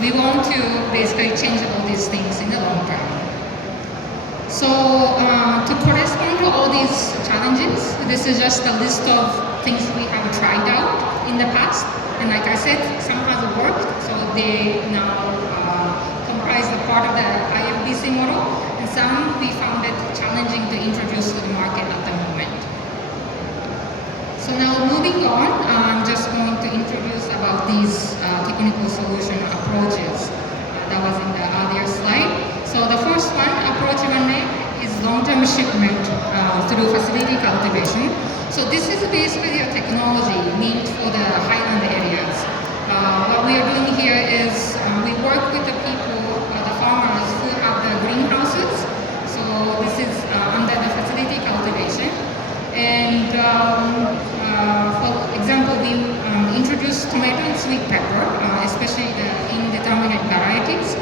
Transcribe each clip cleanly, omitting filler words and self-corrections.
we want to basically change all these things in the long term. So to correspond to all these challenges, this is just a list of things we have tried out in the past. And like I said, some has worked, so they now comprise the part of the IFBC model, and some we found it challenging to introduce to the market at the moment. So now moving on, I'm just going to introduce about these technical solution approaches that was in the earlier slide. So the first one, approach 1A, is long-term shipment through facility cultivation. So this is basically a technology meant for the highland areas. What we are doing here is we work with the people, the farmers who have the greenhouses. So this is under the facility cultivation. And for example, we introduced tomato and sweet pepper, especially the indeterminate varieties,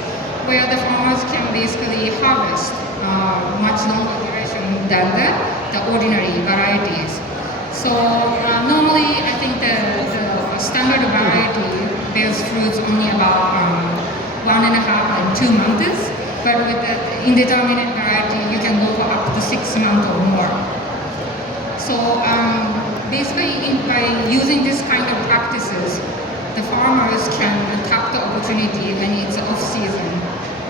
where the farmers can basically harvest much longer duration than the ordinary varieties. So normally, I think the standard variety bears fruits only about 1.5 and 2 months, but with the indeterminate variety, you can go for up to 6 months or more. So basically, by using this kind of practices, the farmers can tap the opportunity when it's off-season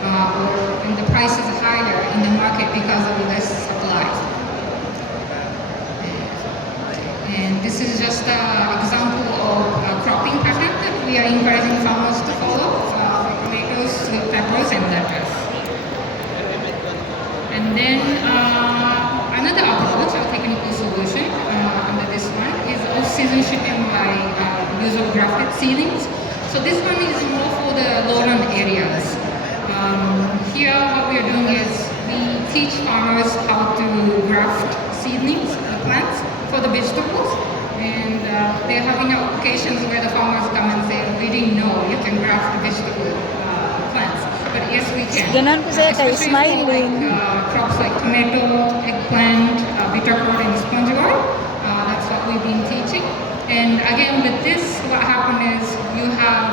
or when the price is higher in the market because of less supply. And this is just an example of a cropping pattern that we are encouraging farmers to follow for tomatoes, sweet peppers, and lettuce. And then another approach or technical solution under this one is off-season shipping by use of grafted seedlings. So this one is more for the lowland areas. Here what we are doing is we teach farmers how to graft seedlings, plants, for the vegetables. And they're having applications where the farmers come and say, we didn't know you can graft vegetable plants. But yes, we can. Ganon po siya kay Especially for smiling. crops like tomato, eggplant, bitter gourd, and sponge gourd. That's what we've been teaching. And again, with this, what happened is you have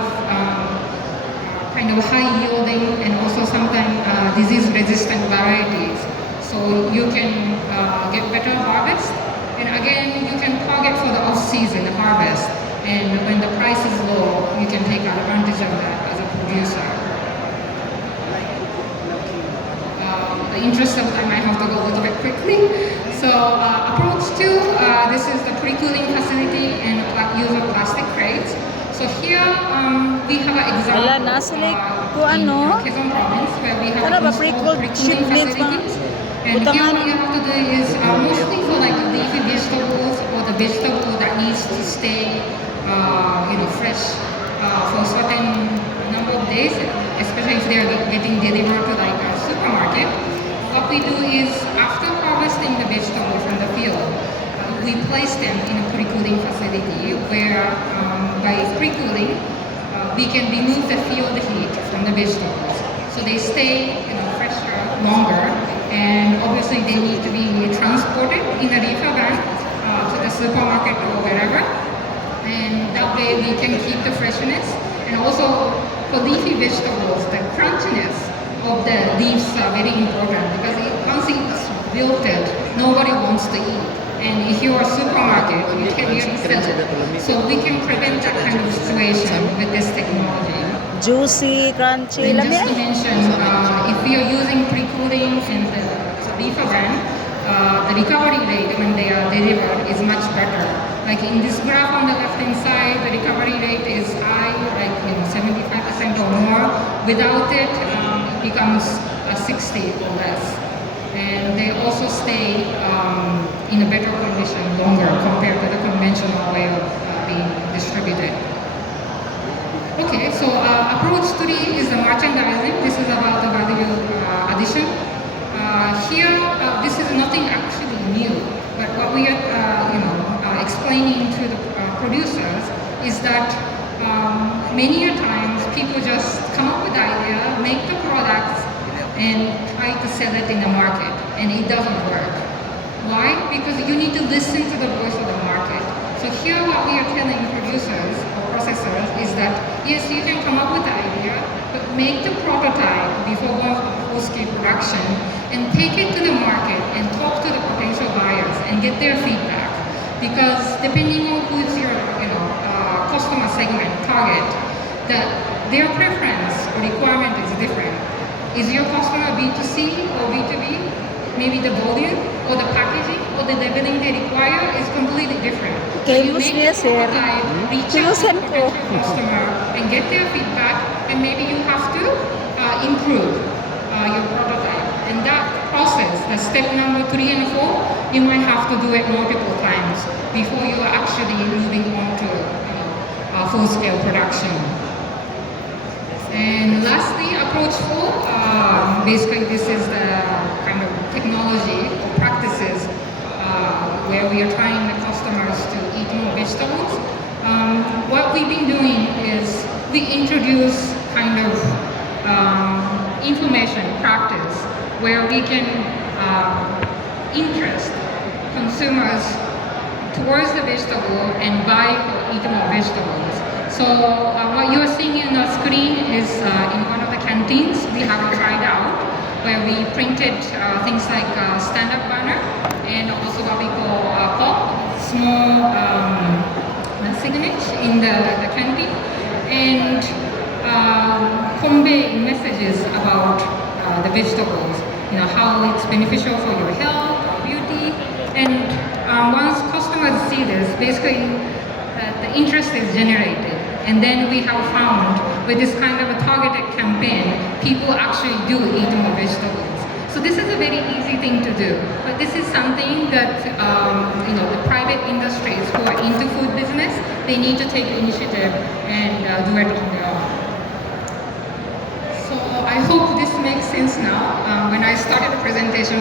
kind of high yielding and also sometimes disease-resistant varieties. So you can get better harvest. And again, you can target for the off-season harvest. And when the price is low, you can take advantage of that as a producer. The interest of time, I have to go a little bit quickly. So approach 2, this is the pre-cooling facility and use of plastic crates. So here we have an example Wala, nasa like, kung ano, in Quezon province where we have tara ba, pre-cooling pre-cooled shipments pa? facilities. And here Butangan. what you have to do is mostly for like leafy vegetables or the vegetable that needs to stay fresh for a certain number of days, especially if they are getting delivered to like a supermarket. What we do is after harvesting the vegetables from the field, we place them in a pre-cooling facility where by pre-cooling we can remove the field heat from the vegetables. So they stay fresher longer, and obviously they need to be transported in a reefer van to the supermarket or wherever. And that way we can keep the freshness. And also for leafy vegetables, the crunchiness of the leaves are very important because once it's wilted, nobody wants to eat. And if you're a supermarket, you can really sell it. So we can prevent that kind of situation with this technology. Juicy, crunchy, And lami just to ay. mention, if we are using pre-cooling and the reefer van, the recovery rate when they are delivered is much better. Like in this graph on the left-hand side, the recovery rate is high, like 75% or more. Without it, it becomes 60 or less. And they also stay in a better condition longer compared to the conventional way of being distributed. Okay, so approach 3 is the merchandising. This is about the value addition. Here, this is nothing actually new, but what we are explaining to the producers is that many a times people just come up with the idea, make the products, and try to sell it in the market, and it doesn't work. Why? Because you need to listen to the voice of the market. So here what we are telling producers or processors is that yes, you can come up with the idea, make the prototype before going for full-scale production and take it to the market and talk to the potential buyers and get their feedback. Because depending on who's your customer segment target, their preference or requirement is different. Is your customer B2C or B2B? Maybe the volume or the packaging or the labeling they require is completely different. So you Famous make niya, the sir. prototype, reach out to Tulusan the ko. potential customer and get their feedback, and maybe you have to improve your prototype. And that process, the step number 3 and 4, you might have to do it multiple times before you are actually moving on to full-scale production. And lastly, approach 4, basically this is the kind of technology or practices where we are trying the customers to eat more vegetables. What we've been doing is we introduce kind of information practice where we can interest consumers towards the vegetable and buy or eat more vegetables. So what you're seeing on the screen is in one of the canteens we have tried out where we printed things like stand-up banner and also what we call pop, small signage in the canteen, and convey messages about the vegetables, how it's beneficial for your health, beauty, and once customers see this, basically the interest is generated. And then we have found with this kind of a targeted campaign, people actually do eat more vegetables. So this is a very easy thing to do, but this is something that the private industries who are into food business, they need to take initiative and do it on their own. So I hope this makes sense now. When I started the presentation,